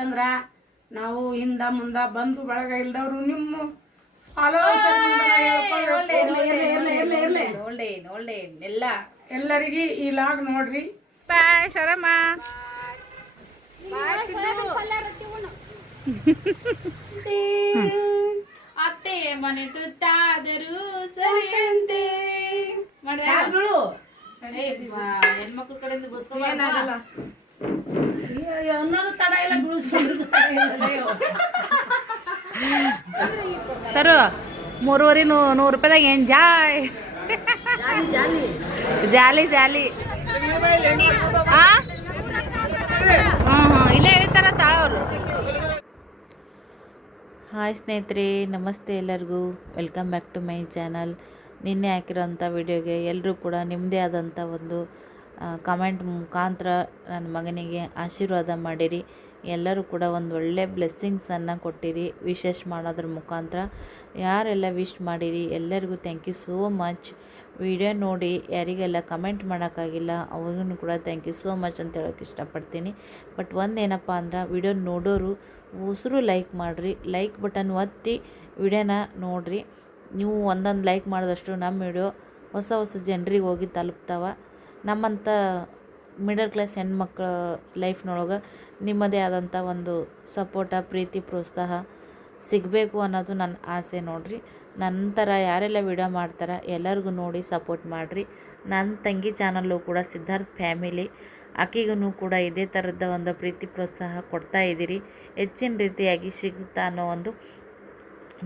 ಅಂದ್ರ ನಾವು ಹಿಂದ ಮುಂದ ಬಂದು ಬಳಗ ಇಲ್ದವ್ರು ನಿಮ್ಮ ಎಲ್ಲರಿಗೆ ಈ ಲಾಗ್ ನೋಡ್ರಿ. ಬಾಯ್ ಶರಮ್ಮ. ಅತ್ತೆ ಮನೆ ತುತ್ತಾದರೂ ಸರಿಯಂತೆ ಹೆಣ್ಮಕ್ಳ ಕಡೆಯಿಂದ ಅನ್ನೋದು ತಡ ಇಲ್ಲ, ಬಿಡಿಸ್ಕೊಂಡ್ರು ತಡ ಇಲ್ಲ. ಸರ್ 3,100 ರೂಪಾಯಿದಾಗ ಏನ್ ಜಾಯ್ ಜಾಲಿ ಜಾಲಿ. ಇಲ್ಲೇ ಹೇಳ್ತಾರ ತಾಳವ್ರು. ಹಾಯ್ ಸ್ನೇಹಿತರೆ, ನಮಸ್ತೆ ಎಲ್ಲರಿಗೂ. Welcome back to my channel. ನಿನ್ನೆ ಹಾಕಿರೋಂಥ ವಿಡಿಯೋಗೆ ಎಲ್ಲರೂ ಕೂಡ ನಿಮ್ಮದೇ ಆದಂಥ ಒಂದು ಕಮೆಂಟ್ ಮುಖಾಂತರ ನನ್ನ ಮಗನಿಗೆ ಆಶೀರ್ವಾದ ಮಾಡಿರಿ. ಎಲ್ಲರೂ ಕೂಡ ಒಂದು ಒಳ್ಳೆ ಬ್ಲೆಸ್ಸಿಂಗ್ಸನ್ನು ಕೊಟ್ಟಿರಿ ವಿಶೇಷ ಮಾಡೋದ್ರ ಮುಖಾಂತರ. ಯಾರೆಲ್ಲ ವಿಶ್ ಮಾಡಿರಿ ಎಲ್ಲರಿಗೂ thank you so much. Video ನೋಡಿ ಯಾರಿಗೆಲ್ಲ ಕಮೆಂಟ್ ಮಾಡೋಕ್ಕಾಗಿಲ್ಲ ಅವ್ರಿಗೂ ಕೂಡ ಥ್ಯಾಂಕ್ ಯು ಸೋ ಮಚ್ ಅಂತ ಹೇಳೋಕ್ಕೆ ಇಷ್ಟಪಡ್ತೀನಿ. ಬಟ್ ಒಂದೇನಪ್ಪ ಅಂದ್ರೆ ವಿಡಿಯೋ ನೋಡೋರು ಉಸಿರು ಲೈಕ್ ಮಾಡಿರಿ, ಲೈಕ್ ಬಟನ್ ಒತ್ತಿ ವಿಡಿಯೋನ ನೋಡಿರಿ. ನೀವು ಒಂದೊಂದು ಲೈಕ್ ಮಾಡಿದಷ್ಟು ನಮ್ಮ ವಿಡಿಯೋ ಹೊಸ ಹೊಸ ಜನರಿಗೆ ಹೋಗಿ ತಲುಪ್ತಾವ. ನಮ್ಮಂಥ ಮಿಡಲ್ ಕ್ಲಾಸ್ ಹೆಣ್ಮಕ್ಳ ಲೈಫ್ನೊಳಗೆ ನಿಮ್ಮದೇ ಆದಂಥ ಒಂದು ಸಪೋರ್ಟ, ಪ್ರೀತಿ, ಪ್ರೋತ್ಸಾಹ ಸಿಗಬೇಕು ಅನ್ನೋದು ನನ್ನ ಆಸೆ ನೋಡಿರಿ. ನಂತರ ಯಾರೆಲ್ಲ ವಿಡಿಯೋ ಮಾಡ್ತಾರೆ ಎಲ್ಲರಿಗೂ ನೋಡಿ ಸಪೋರ್ಟ್ ಮಾಡಿರಿ. ನನ್ನ ತಂಗಿ ಚಾನಲ್ಲು ಕೂಡ ಸಿದ್ಧಾರ್ಥ್ ಫ್ಯಾಮಿಲಿ, ಆಕೆಗೂ ಕೂಡ ಇದೇ ಥರದ ಒಂದು ಪ್ರೀತಿ ಪ್ರೋತ್ಸಾಹ ಕೊಡ್ತಾ ಇದ್ದೀರಿ. ಹೆಚ್ಚಿನ ರೀತಿಯಾಗಿ ಸಿಗುತ್ತಾ ಅನ್ನೋ ಒಂದು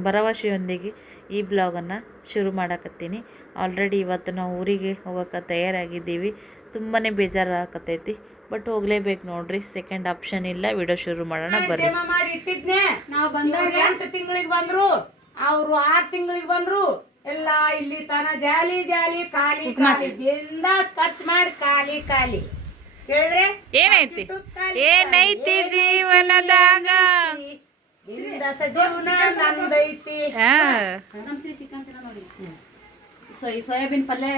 ಭರವಸೆಯೊಂದಿಗೆ ಈ ಬ್ಲಾಗನ್ನು ಶುರು ಮಾಡಕತ್ತೀನಿ. ಆಲ್ರೆಡಿ ಇವತ್ತು ನಾವು ಊರಿಗೆ ಹೋಗೋಕ್ಕೆ ತಯಾರಾಗಿದ್ದೀವಿ. ತುಂಬಾ ಬೇಜಾರಾಗತ್ತೈತಿ, ಬಟ್ ಹೋಗಲೇಬೇಕು ನೋಡ್ರಿ. ಸೆಕೆಂಡ್ ಆಪ್ಷನ್ ಇಲ್ಲ. ವಿಡಿಯೋ ಶುರು ಮಾಡೋಣ ಬರ್ರಿ. ಮಾಡಿ ಇಟ್ಟಿದ್ನೆ. ನಾವು ಬಂದಾಗ 8 ತಿಂಗಳಿಗೆ ಬಂದ್ರು, ಅವರು 6 ತಿಂಗಳಿಗೆ ಬಂದ್ರು. ಎಲ್ಲ ಇಲ್ಲಿ ತನ ಜಾಲಿ ಜಾಲಿ ಖಾಲಿ ಖಾಲಿ ಬಿಂದಾಸ್ ಖರ್ಚು ಮಾಡಿ ಖಾಲಿ ಖಾಲಿ. ಕೇಳಿದ್ರೆ ಏನೈತಿ ಏನೈತಿ ಜೀವನದಾಗ ಬಿಂದಾಸ ಜೀವನ ನಂದೈತಿ. ಸೋಯಾಬೀನ್ ಪಲ್ಯ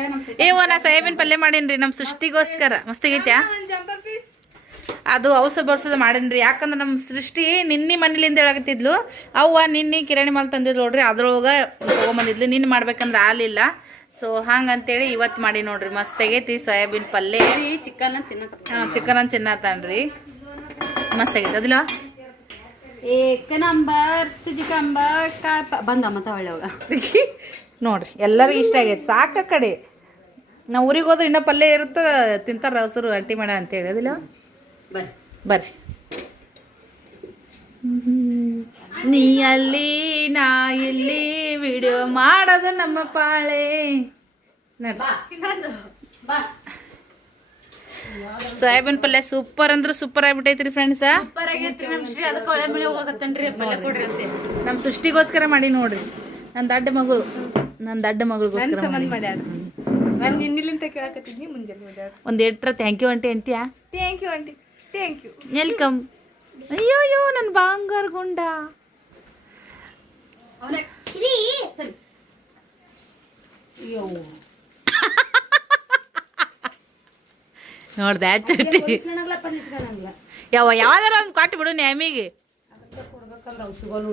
ನಾ ಸೋಯಾಬೀನ್ ಪಲ್ಯ ಮಾಡೀನ್ರಿ ನಮ್ಮ ಸೃಷ್ಟಿಗೋಸ್ಕರ. ಮಸ್ತಿಗೈತ್ಯಾ? ಅದು ಔಷಧ ಬರ್ಸೋದು ಮಾಡೀನ್ರಿ. ಯಾಕಂದ್ರೆ ನಮ್ಮ ಸೃಷ್ಟಿ ನಿನ್ನೆ ಮನೇಲಿಂದ ಹೇಳಕತ್ತಿದ್ಲು. ಅವ್ವ ನಿನ್ನೆ ಕಿರಾಣಿ ಮಾಲ್ ತಂದಿದ್ಲು ನೋಡ್ರಿ, ಅದ್ರೊಳಗೆ ತೊಗೊಂಬಂದಿದ್ಲು. ನಿನ್ನೆ ಮಾಡ್ಬೇಕಂದ್ರೆ ಆಗಲಿಲ್ಲ. ಸೊ ಹಂಗಂತೇಳಿ ಇವತ್ತು ಮಾಡಿ ನೋಡ್ರಿ. ಮಸ್ತಾಗೈತಿ ಸೋಯಾಬೀನ್ ಪಲ್ಯ. ಚಿಕನ್ ಚಿಕನ್ ತಿನ್ನತಾನ್ರಿ. ಮಸ್ತಾಗೈತಿ ಅದಿಲ್ಲ? ಏಕ ನಂಬರ್ ತುಜಿ ಕಂಬರ್ ಬಂದ ಮತ್ತ ಒಳ್ಳೆ ನೋಡ್ರಿ ಎಲ್ಲರಿಗೂ ಇಷ್ಟ ಆಗೈತಿ. ಸಾಕ ಕಡೆ ನಾವು ಊರಿಗೆ ಹೋದ್ರೆ ಇನ್ನೂ ಪಲ್ಯ ಇರುತ್ತೆ, ತಿಂತಾರ ಹಸರು ಅಂಟಿ ಮಾಡ ಅಂತೇಳಿ. ಅದಿಲ್ಲ? ಬರ್ರಿ. ನೀ ಅಲ್ಲಿ ನಾ ಇಲ್ಲಿ ವಿಡಿಯೋ ಮಾಡೋದು ನಮ್ಮ ಪಾಳೆ. ಸೋಯಾಬೀನ್ ಪಲ್ಯ ಸೂಪರ್ ಅಂದ್ರೆ ಸೂಪರ್ ಆಗ್ಬಿಟ್ಟೈತ್ರಿ ಫ್ರೆಂಡ್ಸ್. ನಮ್ಮ ಸೃಷ್ಟಿಗೋಸ್ಕರ ಮಾಡಿ ನೋಡ್ರಿ. ನನ್ನ ದಡ್ಡ ಮಗಳಿಗೋಸ್ಕರ ಒಂದ್ ಎಟ್ರ ಥ್ಯಾಂಕ್ ಯು ಆಂಟಿ ಅಂತೀಯಾ? Thank you aunty, thank you, welcome. ಅಯ್ಯೋ ನನ್ನ ಬಾಂಗಾರ್ ಗುಂಡ. ನೋಡ್ದೆ ಚಟ್ಟಿ ಯಾವ್ದಾರ ಒಂದು ಕೊಟ್ಟು ಬಿಡು ನ್ಯಾಮಿಗೆ.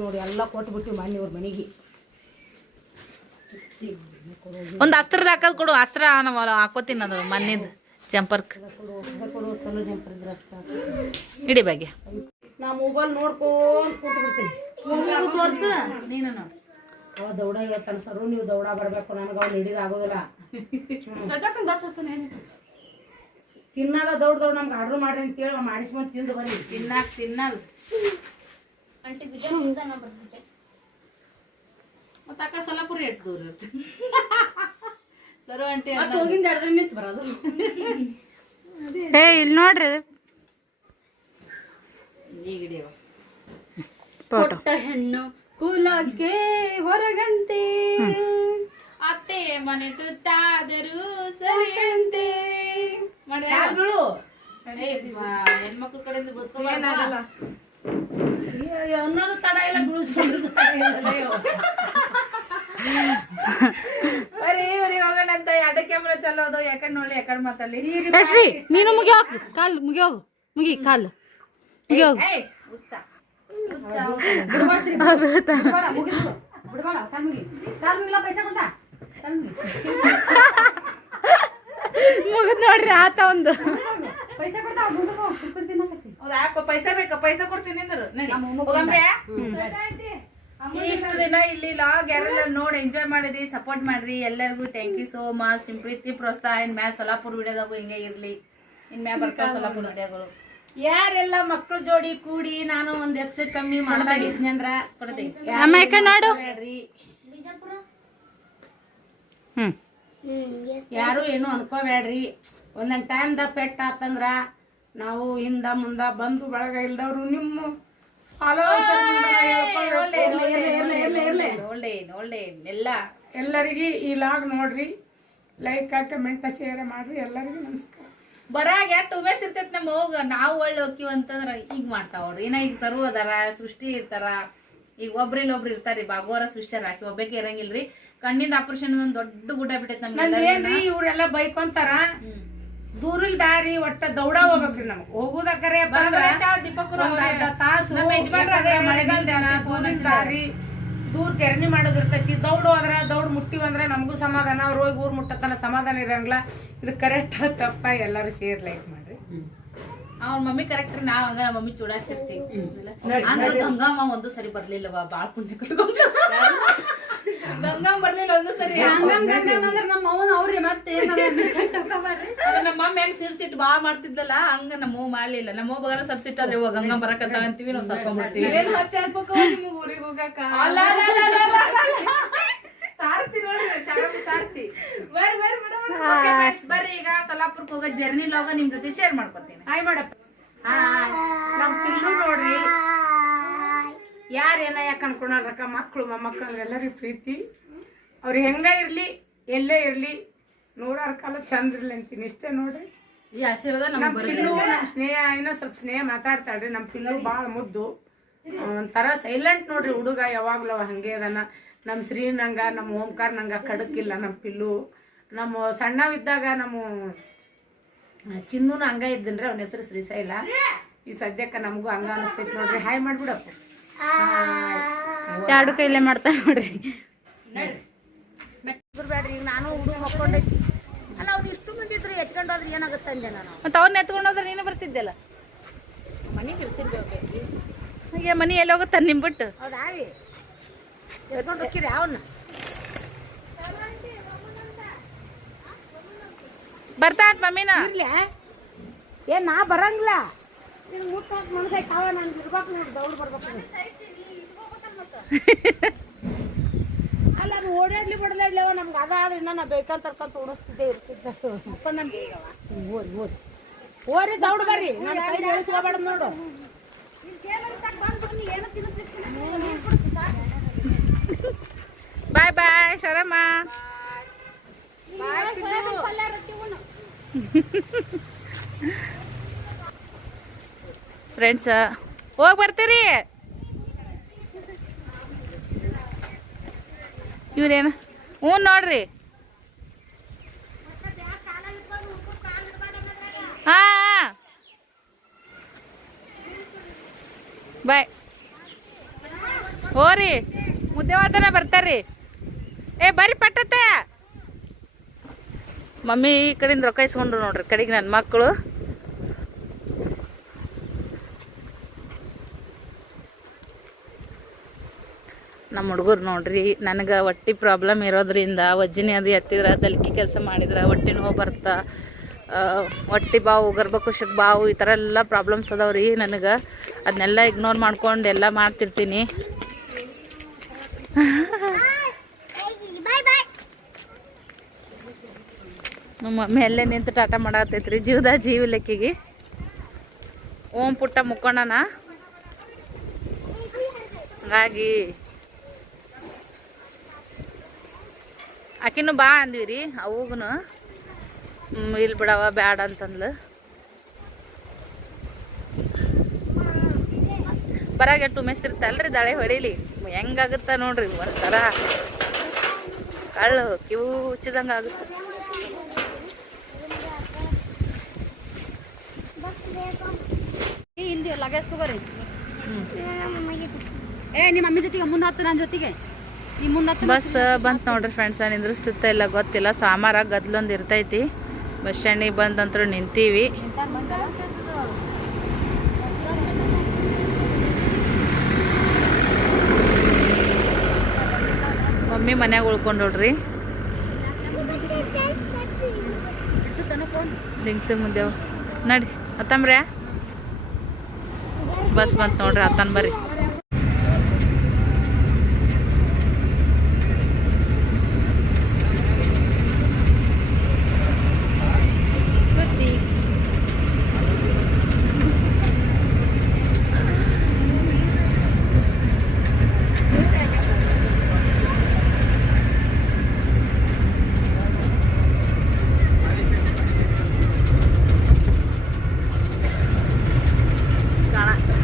ನೋಡಿ ಎಲ್ಲ ಕೊಟ್ಟು ಬಿಟ್ಟು ಮಾಡಿ ಅವ್ರ ಮನೆಗೆ ಒಂದು ಅಸ್ತ್ರದ ಹಾಕೋದು ಕೊಡು. ಅಸ್ತ್ರ ನಾವು ಹಾಕೋತೀನಿ ಅದು ಮಣ್ಣಿಂದು ಜಂಪರ್ಕ್ ಇಡಿ ಬಗ್ಗೆ. ನಾ ಮೊಬೈಲ್ ನೋಡ್ಕೊಂಡ್ ಕೂತ್ ಬಿಡ್ತೀನಿ. ತೋರ್ಸ ನೀನು ನೋಡಿ. ಅವ ದೌಡ ಹೇಳ್ತಾನೆ, ಸರು ನೀವು ದೌಡ ಬರ್ಬೇಕು, ನನಗೆ ಅವ್ನು ಹಿಡಿದು ಆಗೋದಿಲ್ಲ. ತಿನ್ನದ ದೌಡ್ ನಮ್ಗೆ ಆರ್ಡರ್ ಮಾಡ್ರಿ ಅಂತ ಹೇಳಿ ಮಾಡಿಸ್ಕೊಂಡ್ ತಿಂದು ಬರೀ. ತಿನ್ನದು ಮತ್ತೆ ಆ ಕಡೆ ಸೊಲ್ಲಾಪುರಿ ಎಷ್ಟು ದೂರ ಇರುತ್ತೆ. ಸರು ಆಂಟಿ ಹೋಗಿಂದ 2 ನಿಂತು ಬರೋದು. ಇಲ್ಲಿ ನೋಡ್ರಿ ಈಗಿಡಿಯವ ಕೊಟ್ಟ ಹೆಣ್ಣು ಕುಲಕ್ಕೆ ಹೊರಗಂತೆ, ಅತ್ತೆ ಮನೆ ತುತ್ತಾದರೂ ಸರಿಯಂತೆ. ಹೆಣ್ಮಕ್ಳ ಕಡೆಯಿಂದ ಅನ್ನೋದು ತಡ ಇಲ್ಲ, ಬಿಡಿಸ್ಕೊಂಡ್ರು ತಡ ಇಲ್ಲ. ಬರೀ ಹೋಗೋಣ ಅಂತ 2 ಕ್ಯಾಮ್ರಾ ಚಲೋದು. ಯಾಕಂಡ್ ನೋಡಿ ಯಾಕಂಡ್ ಮಾತಾಡಿ. ಶ್ರೀ ನೀನು ಮುಗಿ ಹೋಗ್, ಕಾಲ್ ಮುಗಿ ಹೋಗು, ಮುಗಿ ಕಾಲು ಮುಗಿ ಹೋಗು. ಹುಚ್ಚ ಮುಗಿದ್ ನೋಡ್ರಿ ಆತ ಒಂದು ಪೈಸಾ ಬೇಕಾ ಪೈಸಾ ಕೊಡ್ತೀನಿ ಅಂದ್ರು ಇಷ್ಟು ದಿನ ಇಲ್ಲಿ ಲಾಗ್ ಯಾರೆಲ್ಲ ನೋಡಿ ಎಂಜಾಯ್ ಮಾಡಿರಿ ಸಪೋರ್ಟ್ ಮಾಡ್ರಿ ಎಲ್ಲರಿಗೂ ಥ್ಯಾಂಕ್ ಯು ಸೋ ಮಚ್ ನಿಮ್ ಪ್ರೀತಿ ಪ್ರೋತ್ಸಾಹ ಇನ್ ಮ್ಯಾ ಸೊಲ್ಲಾಪುರ್ ವಿಡಿಯೋದಾಗು ಹಿಂಗೆ ಇರ್ಲಿ ಇನ್ ಮ್ಯಾ ಬರ್ತಾವ ಸೊಲ್ಲಾಪುರ್ ವಿಡಿಯೋಗಳು ಯಾರೆಲ್ಲ ಮಕ್ಳ ಜೋಡಿ ಕೂಡಿ ನಾನು ಒಂದ್ ಹೆಚ್ಚು ಕಮ್ಮಿ ಮಾಡ್ದಾಗಿದ್ನಿ ಅಂದ್ರ ನೋಡು ಯಾರು ಏನು ಅನ್ಕೋಬೇಡ್ರಿ ಒಂದೊಂದ್ ಟೈಮ್ದಾಗ ಪೆಟ್ ಆತಂದ್ರ ನಾವು ಹಿಂದ ಮುಂದ ಬಂದು ಬಳಗ ಇಲ್ದವ್ರು ನಿಮ್ಮ ಎಲ್ಲ ಎಲ್ಲರಿಗೆ ಈ ಲಾಗ್ ನೋಡ್ರಿ ಲೈಕ್ ಕಮೆಂಟ್ ಶೇರ್ ಮಾಡ್ರಿ ಎಲ್ಲರಿಗೂ ನಮಸ್ಕಾರ. ಬರಾಗ ಎಷ್ಟು ಉಮೇಶ್ ಇರ್ತೈತಿ ನಮ್ಮ ಹೋಗ ನಾವು ಒಳ್ಳೆ ಹೋಗ್ತೀವಿ ಅಂತಂದ್ರ ಈಗ ಮಾಡ್ತಾವ್ರಿ ಇನ್ನ ಈಗ ಸರ್ವ ಅದಾರ ಸೃಷ್ಟಿ ಇರ್ತಾರ ಈಗ ಒಬ್ರಿಲ್ ಒಬ್ರು ಇರ್ತಾರಿ ಬಾಗೋರ ಸೃಷ್ಟಿಯರ್ ಹಾಕಿ ಒಬ್ಬಕ್ಕೆ ಇರಂಗಿಲ್ರಿ ಕಣ್ಣಿಂದ ಆಪರೇಷನ್ ಒಂದ್ ದೊಡ್ಡ ಗುಡ್ಡ ಬಿಟ್ಟೈತಿ ನಮ್ಗೆ ಇವ್ರೆಲ್ಲ ಬೈಕೊಂತಾರ ದೂರಿಲ್ ದಾರಿ ಒಟ್ಟ ದೌಡ ಹೋಗ್ಬೇಕ್ರಿ ನಮ್ಗೆ ಹೋಗುದಕ್ಕರೆ ತಾಸು ದಾರಿ ದೂರ ಜರ್ನಿ ಮಾಡೋದಿರ್ತೈತಿ ದೌಡ್ ಹೋದ್ರ ದೌಡ್ ಮುಟ್ಟಿವಂದ್ರ ನಮಗೂ ಸಮಾಧಾನ ಅವ್ರ ಹೋಗಿ ಊರ್ ಮುಟ್ಟತನ ಸಮಾಧಾನ ಇರಂಗಿಲ್ಲ. ಇದು ಕರೆಕ್ಟ್ ತಪ್ಪ ಎಲ್ಲರೂ ಶೇರ್ ಲೈಕ್ ಮಾಡ್ರಿ. ಅವ್ನ ಮಮ್ಮಿ ಕರೆಕ್ಟ್ ರೀ ನಾವ್ ಹಂಗ ಮಮ್ಮಿ ಚೂಡಾಸ್ತಿರ್ತೀವಿ ಅಂದ್ರೆ ಗಂಗಮ್ಮ ಒಂದು ಸರಿ ಬರ್ಲಿಲ್ಲವಾ ಬಾಳ ಪುಣ್ಯ ಕಟ್ಕೊಂಡ ಗಂಗಮ್ಮ ಬರ್ಲಿಲ್ಲ ಒಂದು ಸರಿ ಅಂದ್ರೆ ನಮ್ಮ ಅವನ್ ಅವ್ರಿ ಮತ್ತೆ ನಮ್ಮ ಮಮ್ಮಿ ಹೆಂಗ್ ಸಿಟ್ ಬಾಳ ಮಾಡ್ತಿದ್ದಲ್ಲ ಹಂಗ ನಮ್ಮ ಮಾಡ್ಲಿಲ್ಲ ನಮ್ಮ ಬಗಾರ ಸ್ವಲ್ಪ ಸಿಟ್ ಆದ್ರೆ ಗಂಗಮ್ಮ ಬರಕತ್ತ ಅಂತೀವಿ ನಾವ್ ಸ್ವಲ್ಪ ಮಾಡ್ತೀವಿ ಊರಿಗೆ ಹೋಗಕ್ಕ ಸಾರ್ತಿ ನೋಡ್ರಿ ಸಾರ್ತಿ ಬರ್ರಿ ಈಗ ಸೊಲ್ಲಾಪುರ್ಕ್ ಹೋಗೋ ಜರ್ನಿ ಲಾಗ ನಿಮ್ ಜೊತೆ ಶೇರ್ ಮಾಡ್ಕೊತೀನಿ. ಹಾಯ್ ಮಾಡಪ್ಪ. ನಮ್ ಪಿಲ್ಲು ನೋಡ್ರಿ ಯಾರು ಏನ ಯಾಕೆ ಅನ್ಕೊಂಡ್ರಕ್ಕ ಮಕ್ಕಳು ಮೊಮ್ಮಕ್ಕಳು ಎಲ್ಲರಿಗೂ ಪ್ರೀತಿ ಅವ್ರು ಹೆಂಗ ಇರ್ಲಿ ಎಲ್ಲೇ ಇರ್ಲಿ ನೂರಾರು ಕಾಲ ಚಂದ ಇರ್ಲಿ ಅಂತೀನಿ ಇಷ್ಟೇ ನೋಡ್ರಿ. ಈ ಆಶೀರ್ವಾದ ನಮ್ ಪಿಲ್ಲು ನಮ್ ಸ್ನೇಹ ಏನೋ ಸ್ವಲ್ಪ ಸ್ನೇಹ ಮಾತಾಡ್ತಾಳ್ರಿ. ನಮ್ ಪಿಲ್ಲು ಭಾಳ ಮುದ್ದು ಒಂಥರ ಸೈಲೆಂಟ್ ನೋಡ್ರಿ ಹುಡುಗ ಯಾವಾಗ್ಲೂ ಹಂಗೆ ಅದನ್ನ. ನಮ್ಮ ಶ್ರೀನಂಗ ನಮ್ಮ ಓಂಕಾರ ನಂಗ ಕಡಕಿಲ್ಲ ನಮ್ಮ ಪಿಲ್ಲು. ನಮ್ಮ ಸಣ್ಣವಿದ್ದಾಗ ನಮ್ಮ ಚಿನ್ನೂನು ಹಂಗ ಇದ್ದನ್ರಿ ಅವನ ಹೆಸರು ಶ್ರೀಶೈಲ. ಈ ಸದ್ಯಕ್ಕೆ ನಮಗೂ ಹಂಗ ಅನಿಸ್ತೈತಿ ನೋಡ್ರಿ. ಹಾಯ್ ಮಾಡ್ಬಿಡಪ್ಪ. ಎರಡು ಕೈಲೇ ಮಾಡ್ತಾ ನೋಡ್ರಿ ಬಿಡ್ಬೇಡ್ರಿ. ಈಗ ನಾನು ಹುಡುಗ ಮಕ್ಕೊಂಡೈತಿ ಅಲ್ಲ ಅವ್ರು ಇಷ್ಟು ಮಂದಿ ಇದ್ರು ಎತ್ಕೊಂಡು ಹೋದ್ರೆ ಏನಾಗುತ್ತೆ ಅಂದೆ ನಾನು. ಮತ್ತೆ ಅವ್ರನ್ನ ಎತ್ಕೊಂಡು ಹೋದ್ರೆ ನೀನು ಬರ್ತಿದ್ದೆಲ್ಲ ಮನೆಗೆ ಇರ್ತಿರ್ಬೇಕು. ಈಗ ಮನಿ ಎಲ್ಲಿ ಹೋಗುತ್ತ ನಿಮ್ ಬಿಟ್ಟು ಹೌದಾ ಎತ್ಕೊಂಡು ಹೋಗಿರಿ ಅವನ್ನ ಬರ್ತಾ ಮಮ್ಮಿನ ಇರ್ಲಿ ಏನ್ ನಾ ಬರಂಗಿಲ್ಲ. ನಿನ್ ಮುಟ್ಟ ಮನಸ್ಸಾಯ್ತು ಅವ ನನ್ಗೆ ಇರ್ಬೇಕು ನೋಡಿ ದೌಡ್ ಬರ್ಬೇಕು. ಅಲ್ಲ ಅದು ಓಡಾಡ್ಲಿ ಬಡದಾಡ್ಲಿ ಅವ ನಮ್ಗೆ ಅದಾದ್ರೆ ಇನ್ನ ನಾ ಬೇಕಂತ ತರ್ಕೊಂತ ಓಡಿಸ್ತಿದ್ದೆ ಇರ್ತಿದ್ದಷ್ಟು ನಮ್ಗೆ ಓರಿ ಓರಿ ಓರಿ ದೌಡ್ ಬರ್ರಿ. ನಾನು ಕೈ ಬೆಳೆಸ್ಕೋಬಾರ್ದು ನೋಡು. ಬಾಯ್ ಬಾಯ್ ಶರಮ್ಮ. ಫ್ರೆಂಡ್ಸ್ ಹೋಗಿ ಬರ್ತೀರಿ. ಇವ್ರೇನು ಹ್ಞೂ ನೋಡ್ರಿ. ಹಾ ಬಾಯ್ ಹೋರಿ ಮುದ್ದೆ ವಾತನ ಬರ್ತಾರ್ರಿ. ಏ ಬರ್ರಿ ಪಟ್ಟತ್ತೆ. ಮಮ್ಮಿ ಈ ಕಡೆಯಿಂದ ರೊಕ್ಕ ಇಸ್ಕೊಂಡ್ರು ನೋಡ್ರಿ ಕಡೆಗೆ ನನ್ನ ಮಕ್ಕಳು. ನಮ್ಮ ಹುಡುಗರು ನೋಡ್ರಿ ನನಗೆ ಹೊಟ್ಟೆ ಪ್ರಾಬ್ಲಮ್ ಇರೋದ್ರಿಂದ ವಜ್ಜಿನಿ ಅದು ಎತ್ತಿದ್ರೆ ದಲ್ಕಿ ಕೆಲಸ ಮಾಡಿದ್ರೆ ಹೊಟ್ಟೆ ನೋವು ಬರ್ತಾ ಹೊಟ್ಟೆ ಬಾವು ಗರ್ಭಕೋಶಕ್ಕೆ ಬಾವು ಈ ಥರ ಎಲ್ಲ ಪ್ರಾಬ್ಲಮ್ಸ್ ಅದಾವ್ರಿ ನನಗೆ. ಅದನ್ನೆಲ್ಲ ಇಗ್ನೋರ್ ಮಾಡ್ಕೊಂಡು ಎಲ್ಲ ಮಾಡ್ತಿರ್ತೀನಿ. ನಮ್ಮ ಮಮ್ಮಿ ಅಲ್ಲೇ ನಿಂತು ಟಾಟಾ ಮಾಡತ್ತೈತ್ರಿ ಜೀವದ ಜೀವ ಲೆಕ್ಕಿಗೆ. ಓಂ ಪುಟ್ಟ ಮುಕ್ಕೋಣನ ಹಂಗಾಗಿ ಆಕಿನೂ ಬಾ ಅಂದ್ವಿ ರೀ ಅವಗೂನು ಇಲ್ಲಿ ಬಿಡವ ಬ್ಯಾಡ ಅಂತಂದ್ಲು. ಬರಾಗ ಎಷ್ಟು ಮೆಸ್ತಿರ್ತಲ್ರಿ ದಳೆ ಹೊಡೀಲಿ ಹೆಂಗಾಗುತ್ತ ನೋಡ್ರಿ ಒಂಥರ ಕಳ್ಳು ಕಿವು ಹುಚ್ಚಿದಂಗೆ ಆಗುತ್ತೆ. ಹಿಂದಿ ಲಗೇಜ್ ತಗೋರಿ ಏ ನಿಮ್ಮ ಮಮ್ಮಿ ಜೊತೆಗೆ ಮುಂದೆ ಹತ್ತು ನನ್ನ ಜೊತೆಗೆ ಈ ಮುಂದೆ ಹತ್ತು ಬಸ್ ಬಂತು ನೋಡ್ರಿ ಫ್ರೆಂಡ್ಸ, ನಿಂದ್ರಿಸ್ತಿತ್ತ ಇಲ್ಲ ಗೊತ್ತಿಲ್ಲ. ಸೋಮವಾರ ಗದ್ಲೊಂದು ಇರ್ತೈತಿ. ಬಸ್ ಸ್ಟ್ಯಾಂಡಿಗೆ ಬಂದಂತರೂ ನಿಂತೀವಿ. ಮಮ್ಮಿ ಮನ್ಯಾಗ ಉಳ್ಕೊಂಡೋಡ್ರಿ. ಲಿಂಗ್ಸ ಮುಂದೆ ನಡಿ ಅತ್ತಂಬ್ರೆ. ಬಸ್ ಬಂತು ನೋಡ್ರಿ, ಅತ್ತನ್ ಬರ್ರಿ.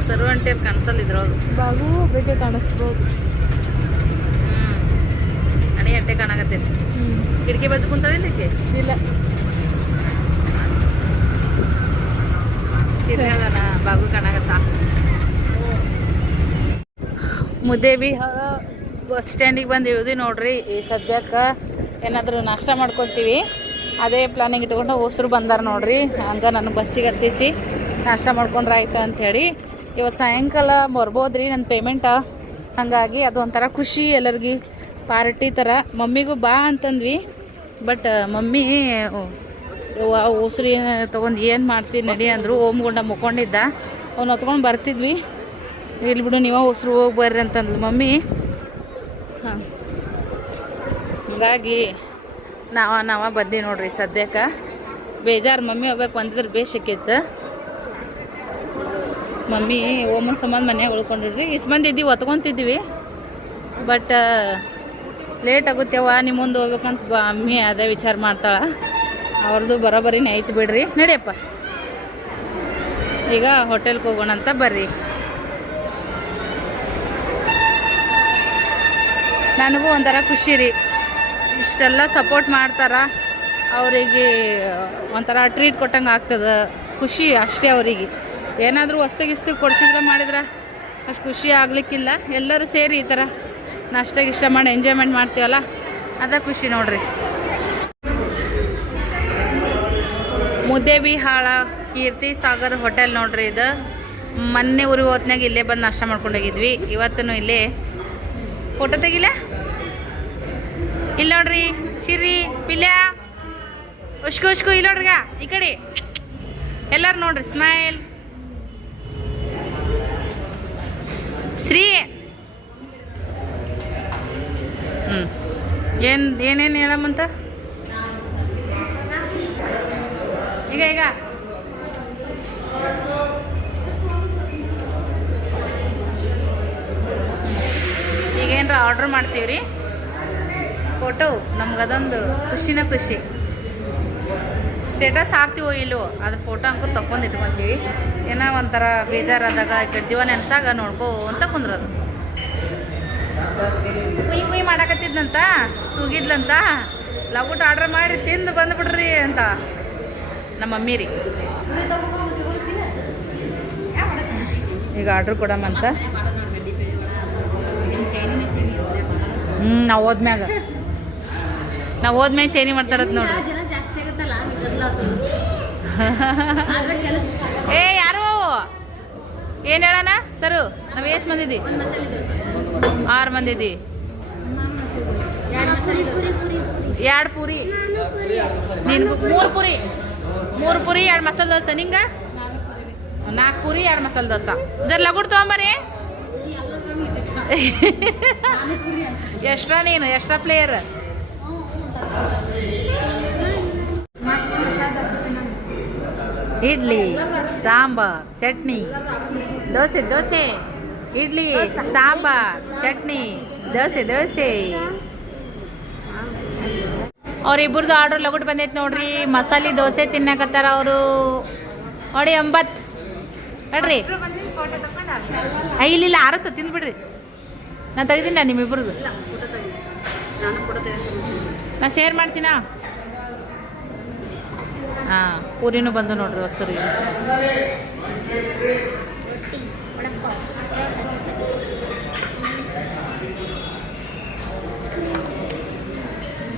ಸರ್ವಂಟಿಯರ್ ಕನ್ಸಲ್ ಇದ್ರೊಳಗೆ ಬಾಗು ಬೇಕೆ ಕಾಣಿಸ್ಬೋದು. ಅಣಿ ಅಟ್ಟೆ ಕಾಣಕತ್ತೈತಿ. ಕಿಟಕಿ ಬಾಜು ಕುಂತಾಳೆ ಇಲ್ಲಿಕ್ಕೆ ಇಲ್ಲ ಸೀರೆ ಅದನ ಬಾಗು ಕಾಣಕತ್ತ. ಮುದ್ದೇಬಿ ಬಸ್ ಸ್ಟ್ಯಾಂಡಿಗೆ ಬಂದು ಇಳಿದ್ವಿ ನೋಡ್ರಿ. ಈ ಸದ್ಯಕ್ಕೆ ಏನಾದರೂ ನಾಷ್ಟ ಮಾಡ್ಕೊತೀವಿ, ಅದೇ ಪ್ಲಾನಿಂಗ್ ಇಟ್ಕೊಂಡು ಹೊಸರು ಬಂದಾರ ನೋಡ್ರಿ. ಹಂಗೆ ನನಗೆ ಬಸ್ಸಿಗೆ ಹತ್ತಿಸಿ ನಾಷ್ಟ ಮಾಡ್ಕೊಂಡ್ರೆ ಆಯ್ತು ಅಂಥೇಳಿ. ಇವತ್ತು ಸಾಯಂಕಾಲ ಬರ್ಬೋದ್ರಿ ನನ್ನ ಪೇಮೆಂಟ. ಹಾಗಾಗಿ ಅದು ಒಂಥರ ಖುಷಿ ಎಲ್ಲರಿಗೆ, ಪಾರ್ಟಿ ಥರ. ಮಮ್ಮಿಗೂ ಬಾ ಅಂತಂದ್ವಿ, ಬಟ್ ಮಮ್ಮಿ ಉಸ್ರಿ ತೊಗೊಂಡು ಏನು ಮಾಡ್ತೀನಿ ನಡಿ ಅಂದರು. ಓಮ್ಗುಂಡ ಮುಕ್ಕೊಂಡಿದ್ದ, ಅವ್ನು ಹೊತ್ಕೊಂಡು ಬರ್ತಿದ್ವಿ. ಇಲ್ಲಿ ಬಿಡು ನೀವು ಉಸ್ರು ಹೋಗಿ ಬರ್ರಿ ಅಂತಂದ್ಲು ಮಮ್ಮಿ. ಹಾಂ, ಹಂಗಾಗಿ ನಾವ ಬಂದಿ ನೋಡ್ರಿ ಸದ್ಯಕ್ಕೆ. ಬೇಜಾರು ಮಮ್ಮಿ ಹೋಗ್ಬೇಕು ಬಂದಿದ್ರೆ ಬೇಸಿಕ್ಕಿತ್ತು. ಮಮ್ಮಿ ಓಮನ್ ಸಂಬಂಧ ಮನ್ಯಾಗ ಉಳ್ಕೊಂಡಿಡ್ರಿ. ಇಷ್ಟು ಮಂದಿ ಇದ್ದೀವಿ ಹೊತ್ಕೊತಿದ್ವಿ, ಬಟ್ ಲೇಟ್ ಆಗುತ್ತೇವ ನಿಮ್ಮ ಮುಂದೆ ಹೋಗ್ಬೇಕಂತ ಮಮ್ಮಿ ಅದೇ ವಿಚಾರ ಮಾಡ್ತಾಳೆ. ಅವ್ರದ್ದು ಬರೋಬ್ಬರಿನೇ ಐತಿ ಬಿಡ್ರಿ. ನಡಿಯಪ್ಪ ಈಗ ಹೋಟೆಲ್ಗೆ ಹೋಗೋಣ ಅಂತ ಬರ್ರಿ. ನನಗೂ ಒಂಥರ ಖುಷಿ ರೀ, ಇಷ್ಟೆಲ್ಲ ಸಪೋರ್ಟ್ ಮಾಡ್ತಾರೆ. ಅವರಿಗೆ ಒಂಥರ ಟ್ರೀಟ್ ಕೊಟ್ಟಂಗೆ ಆಗ್ತದೆ, ಖುಷಿ ಅಷ್ಟೇ. ಅವರಿಗೆ ಏನಾದರೂ ಹೊಸ್ತಾಗಿಸ್ತು ಕೊಡ್ಸಿದ್ರೆ ಮಾಡಿದ್ರೆ ಅಷ್ಟು ಖುಷಿ ಆಗಲಿಕ್ಕಿಲ್ಲ. ಎಲ್ಲರೂ ಸೇರಿ ಈ ಥರ ನಾಷ್ಟಾಗಿ ಇಷ್ಟ ಮಾಡಿ ಎಂಜಾಯ್ಮೆಂಟ್ ಮಾಡ್ತೀವಲ್ಲ, ಅದ ಖುಷಿ ನೋಡ್ರಿ. ಮುದ್ದೇಬಿ ಹಾಳ ಕೀರ್ತಿ ಸಾಗರ್ ಹೋಟೆಲ್ ನೋಡ್ರಿ. ಇದು ಮೊನ್ನೆ ಊರಿಗೆ ಹೊತ್ನಾಗ ಇಲ್ಲೇ ಬಂದು ನಾಷ್ಟ ಮಾಡ್ಕೊಂಡೋಗಿದ್ವಿ. ಇವತ್ತೂ ಇಲ್ಲೇ. ಫೋಟೋ ತೆಗಿಲ್ಲ ಇಲ್ಲ ನೋಡ್ರಿ. ಶಿರಿ ಪಿಲ್ಯ ಉಷ್ಕು ಇಲ್ಲ ನೋಡ್ರಿಗ ಈ ಕಡೆ ಎಲ್ಲರೂ ನೋಡ್ರಿ. ಸ್ಮೈಲ್ ಶ್ರೀ. ಏನೇನು ಹೇಳಮ್ಮಂತ ಈಗ ಈಗೇನ್ರ ಆರ್ಡ್ರ್ ಮಾಡ್ತೀವ್ರಿ. ಫೋಟೋ ನಮ್ಗದೊಂದು ಖುಷಿನ ಖುಷಿ. ಸ್ಟೇಟಸ್ ಹಾಕ್ತೀವೋ ಇಲ್ಲೋ ಅದು ಫೋಟೋ ಅಂಕರ್ ತಗೊಂಡು ಇಟ್ಕೊತೀವಿ. ಏನೋ ಒಂಥರ ಬೇಜಾರಾದಾಗ ಈ ಕಡೆ ಜೀವ ನೆನ್ಸಾಗ ನೋಡ್ಕೋ ಅಂತ ಕುಂದ್ರದು. ಕುಯ್ ಮಾಡಾಕತ್ತಿದ್ನಂತ, ತೂಗಿದ್ಲಂತ. ಲಗುಟ್ ಆರ್ಡ್ರ್ ಮಾಡಿ ತಿಂದು ಬಂದುಬಿಡ್ರಿ ಅಂತ ನಮ್ಮ ಮಮ್ಮಿ ರೀ. ಈಗ ಆರ್ಡ್ರ್ ಕೊಡಮ್ಮಂತ. ನಾವು ಹೋದ್ಮ್ಯಾಗ ಚೈನಿ ಮಾಡ್ತಾರತ್ ನೋಡ್ರಿ. ಏ ಯಾರು ಏನು ಹೇಳೋಣ ಸರು? ನಾವು ಎಷ್ಟು ಮಂದಿ ಇದ್ದೀವಿ? 6 ಮಂದಿ ಇದ್ದೀವಿ. 2 ಪೂರಿ, ನಿನಗೂ 3 ಪೂರಿ. 3 ಪೂರಿ 2 ಮಸಾಲೆ ದೋಸೆ. ನಿಂಗೆ 4 ಪೂರಿ 2 ಮಸಾಲೆ ದೋಸೆ. ಇದರ ಲಗುಡ್ ತೊಗೊಂಬರಿ. ಎಷ್ಟ್ರಾ ನೀನು ಎಕ್ಸ್ಟ್ರಾ ಪ್ಲೇಯರ್. ಇಡ್ಲಿ ಸಾಂಬಾರ್ ಚಟ್ನಿ ದೋಸೆ ಇಡ್ಲಿ ಸಾಂಬಾರ್ ಚಟ್ನಿ ದೋಸೆ. ಅವ್ರಿಬ್ರದ್ದು ಆರ್ಡ್ರ್ ಲಗುಟ್ ಬಂದೈತೆ ನೋಡ್ರಿ. ಮಸಾಲೆ ದೋಸೆ ತಿನ್ನಕತ್ತಾರ ಅವರು. ನೋಡಿ 9 ನೋಡ್ರಿ. ಇಲ್ಲ 6 ತಿಂದ್ಬಿಡ್ರಿ. ನಾನು ತೆಗ್ದಿನ ನಿಮ್ಮಿಬ್ರದ್ದು. ನಾ ಶೇರ್ ಮಾಡ್ತೀನ. ಹಾಂ, ಪೂರಿನೂ ಬಂದು ನೋಡ್ರಿ ಹೊಸರು.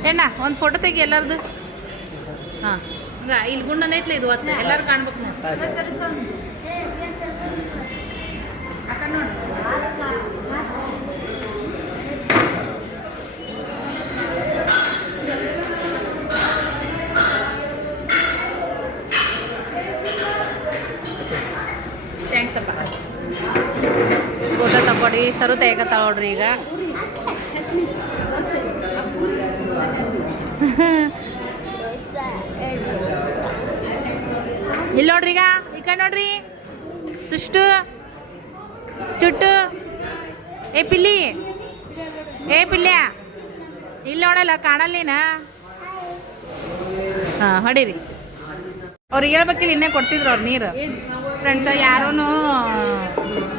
ಎಣ್ಣ ಒಂದು ಫೋಟೋ ತೆಗಿ ಎಲ್ಲರದು. ಹಾಂ ಹಂಗ ಇಲ್ಲಿ ಗುಂಡನ ಐತ್ಲ ಇದು ಹೊತ್ತು ಎಲ್ಲರೂ ಕಾಣ್ಬೇಕು ನೋಡಿ. ಅಕ್ಕ ನೋಡಿ ಥ್ಯಾಂಕ್ಸ್ ಅಪ್ಪ. ಫೋಟೋ ತಗೊಳ್ರಿ. ಸರು ತೆಗತ್ತಾಳ ನೋಡ್ರಿ ಈಗ. ಇಲ್ಲಿ ನೋಡ್ರಿ ಈಗ ಈ ಕಡೆ ನೋಡ್ರಿ. ಸುಷ್ಟು ಚುಟ್ಟು ಏ ಪಿಲ್ಲಿ ಏ ಪಿಲ್ಯ ಇಲ್ಲಿ ನೋಡಲ್ಲ ಕಾಣಲ್ಲಿನ. ಹಾಂ ಹೊಡೀರಿ. ಅವ್ರಿಗೆ ಹೇಳ್ಬೇಕಿಲ್ಲ ಇನ್ನೇ ಕೊಡ್ತಿದ್ರು ಅವ್ರು ನೀರು. ಫ್ರೆಂಡ್ಸ ಯಾರೂ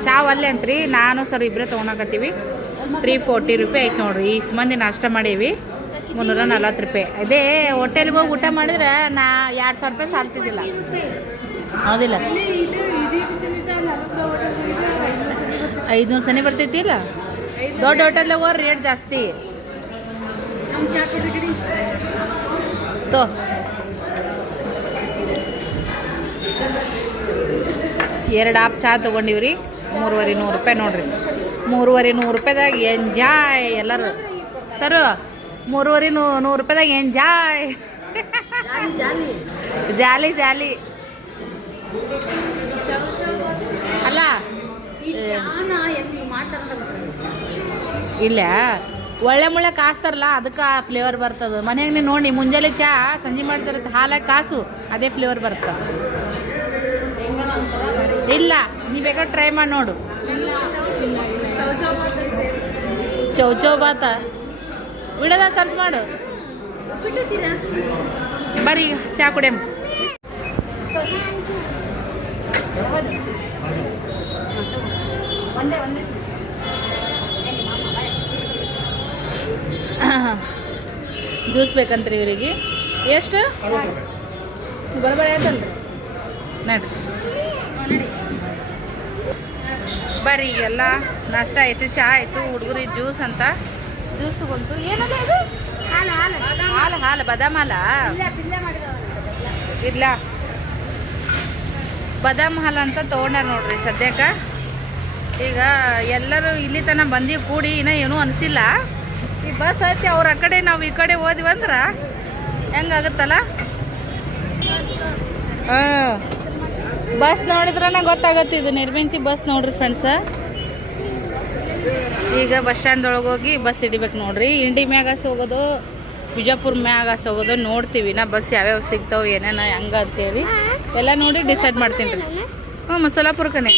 ಚಾ ಅಲ್ಲೇ ಅಂತ್ರಿ. ನಾನು ಸರ್ ಇಬ್ಬರೇ ತೊಗೊಳಕತ್ತೀವಿ. 340 ರೂಪಾಯಿ ಐತೆ ನೋಡ್ರಿ. ಇಷ್ಟು ಮಂದಿ ನಾಷ್ಟ ಮಾಡೀವಿ. 340 ರೂಪಾಯಿ. ಅದೇ ಹೋಟೆಲ್ಗೆ ಹೋಗಿ ಊಟ ಮಾಡಿದ್ರೆ ನಾ 2000 ರೂಪಾಯಿ ಸಾಲ್ತಿದ್ದಿಲ್ಲ. ಹೌದಿಲ್ಲ? 500 ಸನಿ ಬರ್ತೈತಿ ಇಲ್ಲ. ದೊಡ್ಡ ಹೋಟೆಲ್ದಾಗ ಹೋಗಿ ರೇಟ್ ಜಾಸ್ತಿ. ತೋ 2 ಆಪ್ ಚಹಾ ತೊಗೊಂಡಿವ್ರಿ. 3,500 ರೂಪಾಯಿ ನೋಡ್ರಿ. 3,500 ರೂಪಾಯಿದಾಗ ಎಂಜಾಯ್ ಎಲ್ಲರೂ. ಸರು 3,500 ರೂಪಾಯಿದಾಗ ಎಂಜಾಯ್. ಜಾಲಿ ಜಾಲಿ ಅಲ್ಲ ಇಲ್ಲ ಒಳ್ಳೆ ಮುಳ್ಳೆ ಕಾಸ್ತಾರಲ್ಲ ಅದಕ್ಕೆ ಆ ಫ್ಲೇವರ್ ಬರ್ತದೆ. ಮನೆಯಾಗ ನೀವು ನೋಡಿ ಮುಂಜಾನೆ ಚಹಾ ಸಂಜೆ ಮಾಡ್ತಾರೆ ಹಾಲಾಗಿ ಕಾಸು ಅದೇ ಫ್ಲೇವರ್ ಬರ್ತದೆ. ಇಲ್ಲ ನೀ ಬೇಕಾದ್ರೆ ಟ್ರೈ ಮಾಡಿ ನೋಡು. ಚೌಚೌ ಬಾತ ವಿಡೋದ ಸರ್ಚ್ ಮಾಡು. ಬರ್ರಿ ಚಹಾ ಕುಡಿಯಂ. ಜ್ಯೂಸ್ ಬೇಕಂತ್ರಿ ಇವರಿಗೆ. ಎಷ್ಟು ಬರೋಬ್ಬರಿ ಆಯ್ತಲ್ರಿ ನಡ್ರಿ. ಬರ್ರಿ ಎಲ್ಲ ನಾಷ್ಟ ಆಯಿತು, ಚಹಾ ಆಯಿತು, ಹುಡುಗರಿಗೆ ಜ್ಯೂಸ್ ಅಂತ ಜ್ಯೂಸ್ ತಗೊಂತು. ಏನದ ಇದು? ಹಾಲು ಹಾಲು ಬಾದಾಮ್ ಹಾಲ ಇಲ್ಲ ಬಾದಾಮ್ ಹಾಲು ಅಂತ ತೊಗೊಂಡಾರ ನೋಡ್ರಿ ಸದ್ಯಕ್ಕೆ. ಈಗ ಎಲ್ಲರೂ ಇಲ್ಲಿ ತನಕ ಬಂದೀವಿ ಕೂಡಿ ಇನ್ನೂ ಏನೂ ಅನಿಸಿಲ್ಲ. ಈ ಬಸ್ ಐತಿ ಅವ್ರ ಆ ಕಡೆ ನಾವು ಈ ಕಡೆ ಹೋದ್ವಿ ಅಂದ್ರೆ ಹೆಂಗಾಗುತ್ತಲ್ಲ. ಹಾಂ ಬಸ್ ನೋಡಿದ್ರೆ ಗೊತ್ತಾಗತ್ತೆ. ಇದು ನಿರ್ಮಿಂಚಿ ಬಸ್ ನೋಡ್ರಿ ಫ್ರೆಂಡ್ಸ. ಈಗ ಬಸ್ ಸ್ಟ್ಯಾಂಡ್ದೊಳಗೆ ಹೋಗಿ ಬಸ್ ಹಿಡಿಬೇಕು ನೋಡ್ರಿ. ಇಂಡಿ ಮ್ಯಾಗಾಸ್ ಹೋಗೋದು ಬಿಜಾಪುರ ಮ್ಯಾಗಾಸ್ ಹೋಗೋದು ನೋಡ್ತೀವಿ ನಾ. ಬಸ್ ಯಾವ್ಯಾವ ಸಿಗ್ತಾವೆ ಏನೇನ ಹೆಂಗ ಅಂತೇಳಿ ಎಲ್ಲ ನೋಡಿ ಡಿಸೈಡ್ ಮಾಡ್ತೀನಿ ರೀ. ಹ್ಞೂ ಸೋಲಾಪುರ ಕಣೆ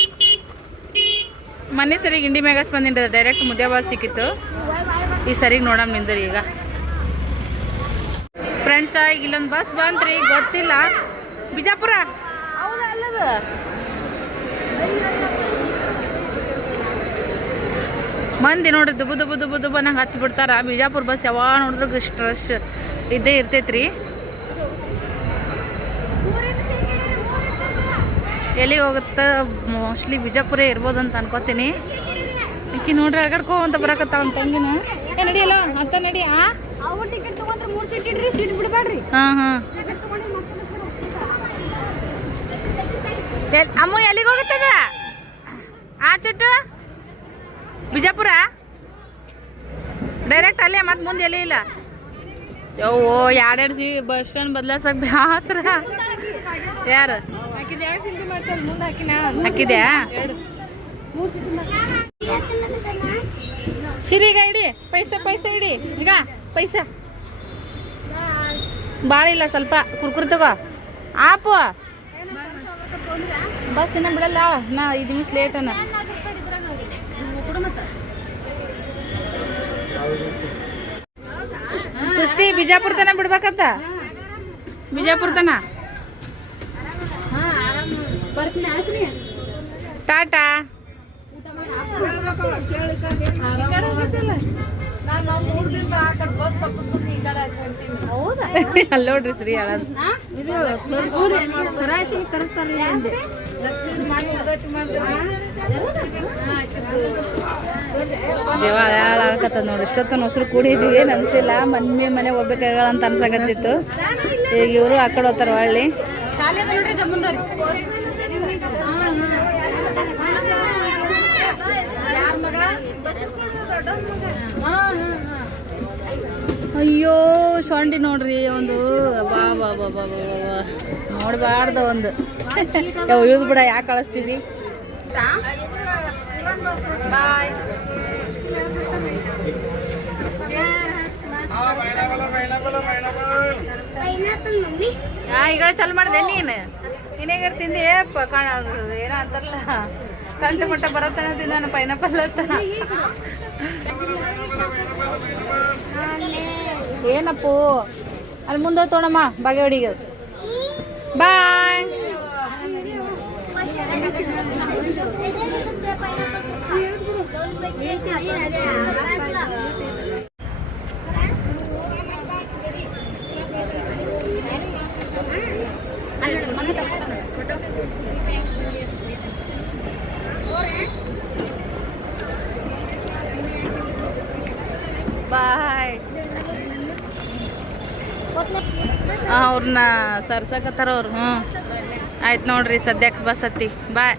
ಮೊನ್ನೆ ಸರಿಗೆ ಇಂಡಿ ಮ್ಯಾಗಾಸ್ ಬಂದಿನಿ. ಡೈರೆಕ್ಟ್ ಮುದ್ಯಾಬಾದ್ ಸಿಕ್ಕಿತ್ತು. ಈ ಸರಿಗೆ ನೋಡಮ್ ನಿಂದ್ರಿ ಈಗ ಫ್ರೆಂಡ್ಸ. ಈಗ ಇಲ್ಲೊಂದು ಬಸ್ ಬಂತ್ರಿ ಗೊತ್ತಿಲ್ಲ. ಬಿಜಾಪುರ ಹೌದಾ ಅಲ್ಲದ ಮಂದಿ ನೋಡ್ರಿ ದುಬು ದುಬು ದುಬು ದುಬು ನಂಗೆ ಹತ್ತಿ ಬಿಡ್ತಾರ. ಬಿಜಾಪುರ ಬಸ್ ಯಾವಾಗ ನೋಡಿದ್ರು ಇಷ್ಟು ರಶ್ ಇದ್ದೇ ಇರ್ತೈತ್ರಿ. ಎಲ್ಲಿಗೆ ಹೋಗುತ್ತೆ ಮೋಸ್ಟ್ಲಿ ಬಿಜಾಪುರೇ ಇರ್ಬೋದು ಅಂತ ಅನ್ಕೋತೀನಿ. ಈಕಿ ನೋಡ್ರಿ ಅಗಡ್ಕೋ ಅಂತ ಬರಕತ್ತಾವ ಅಂತ ತಂಗಿನ. ಏ ನಡಿಯಲ್ಲ ಅಂತ ನಡಿ. ಹಾಂ ಹಾಂ ಅಮ್ಮ ಎಲ್ಲಿಗೆ ಹೋಗುತ್ತದ ಆ ಚುಟ್ಟು? ಬಿಜಾಪುರ ಡೈರೆಕ್ಟ್ ಅಲ್ಲೇ ಮತ್ತೆ ಮುಂದೆ ಎಲ್ಲಿ ಇಲ್ಲ. ಯವ್ವೋ 2 ಬಸ್ ಸ್ಟ್ಯಾಂಡ್ ಬದಲಾಸಕ್ ಬ್ಯಾಸ್ರ. ಯಾರು ಹಾಕಿದ್ಯಾ? ಸಿರಿಗ ಇಡಿ ಪೈಸಾ ಪೈಸಾ ಇಡಿ. ಈಗ ಪೈಸಾ ಭಾಳ ಇಲ್ಲ ಸ್ವಲ್ಪ ಕುರ್ಕುರಿ ತಗೋ. ಆಪು ಬಸ್ ಇನ್ನ ಬಿಡಲ್ಲ ನಾ 5 ನಿಮಿಷ ಲೇಟ್ ಅನ್ನ. ಸೃಷ್ಟಿ ಬಿಜಾಪುರ ತನ ಬಿಡ್ಬೇಕಂತ. ಬಿಜಾಪುರ ತನ ಟಾಟಾ. ಅಲ್ಲಿ ನೋಡ್ರಿ ಶ್ರೀ ಹೇಳೋದು. ಜೀವ ಹಾಳಾಗತ್ತದ ನೋಡಿ. ಇಷ್ಟೊತ್ತು ಮೊಸರು ಕುಡಿದ್ವಿ ಏನು ಅನಿಸಿಲ್ಲ. ಮನೆಗೆ ಹೋಗ್ಬೇಕಾಗಲ್ಲ ಅಂತ ಅನ್ಸಕತ್ತಿತ್ತು. ಈಗ ಇವರು ಆ ಕಡೆ ಹೋಗ್ತಾರೆ ಹೊಳ್ಳಿ. ಅಯ್ಯೋ ಸೊಂಡಿ ನೋಡ್ರಿ ಒಂದು ಬಾ ಬಾ ಬಾ ಬಾ ಬಾ ನೋಡಬಾರ್ದು ಒಂದು ಇಳಿದು ಬಿಡ. ಯಾಕೆ ಕಳಿಸ್ತೀವಿ? ಬಾಯ್. ಈಗ ಚಲ್ ಮಾಡಿದೆ ನೀನೇಗ ತಿಂದಿ ಏಪ್ಪ ಕಾಣ ಏನೋ ಅಂತಾರಲ್ಲ ಕಂಟು ಮಟ್ಟ ಬರತ್ತಾನ ತಿಂದ ನಾನು ಪೈನಾಪಲ್ ಅಂತ. ಏನಪ್ಪು ಅಲ್ಲಿ ಮುಂದೆ ತೋಣಮ್ಮ ಬಾಗೇವಾಡಿಗೆ. ಬಾಯ್. ಬಾಯ್. ಅವ್ರನ್ನ ಸರ್ಸಕತ್ತಾರ ಅವ್ರು. ಆಯ್ತು ನೋಡ್ರಿ ಸದ್ಯಕ್ಕೆ ಬಸ್ ಹತ್ತಿ. ಬಾಯ್.